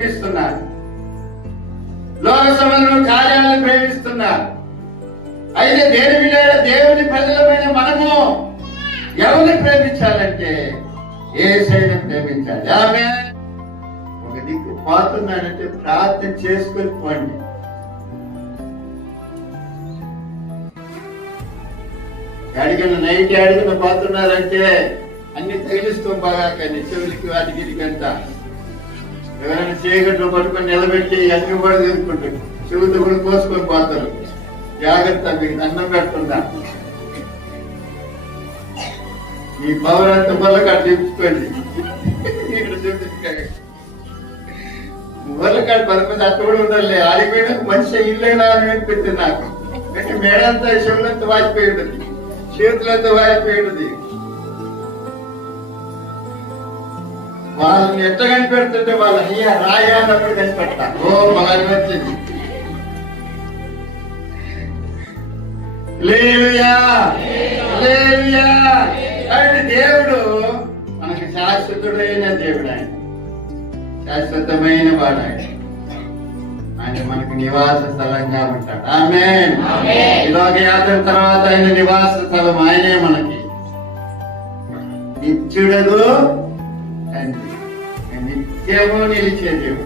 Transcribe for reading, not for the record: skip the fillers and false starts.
ప్రేమిస్తున్నారు, లోక సంబంధమైన కార్యాలను ప్రేమిస్తున్నారు. అయితే దేవుని ప్రజలమైన మనము ఎవరిని ప్రేమించాలంటే యేసయ్యను ప్రేమించాలి. ఆమె ఒక దిక్కు పోతున్నాడంటే ప్రార్థన చేసుకొని పోండి. అడిగిన నైట్ అడిగిన పోతున్నారంటే అన్ని తగిలిస్తూ బాగా కానీ చెవులకి వాటికి అంతా ఎవరైనా చీకట్లో పట్టుకొని నిలబెట్టి అన్ని కూడా తీసుకుంటారు, చెవులతో కూడా కోసుకొని పోతారు. జాగ్రత్త, మీకు దండం పెడుతున్నా. మీ పవర్ అంతా బొల్లకాడ చూపించుకోండి. ఇక్కడ చూపించుకోండి. బొల్లకాడ 10 అట్ట కూడా ఉండాలి. ఆడిపోయినా మంచి ఇల్లేనా అని అనిపించింది నాకు. అంటే మేడంతా చెవులంతా వాచిపోయి ఉంటుంది, చేతులంతా వాచిపోయి ఉంటుంది. వాళ్ళని ఎట్లా కనిపెడుతుంటే వాళ్ళు అయ్యా రాయా అన్నప్పుడు కనిపెడతా. ఓ బాగా వచ్చింది. అంటే దేవుడు మనకి శాశ్వతుడైన దేవుడు. ఆయన శాశ్వతమైన వాడు. ఆయన మనకు నివాస స్థలంగా ఉంటాడు. ఆమేన్. ఈ లోక యాత్ర తర్వాత ఆయన నివాస స్థలం ఆయనే మనకి నిత్యుడగు తండ్రి, నిత్యము నిలిచే దేవుడు.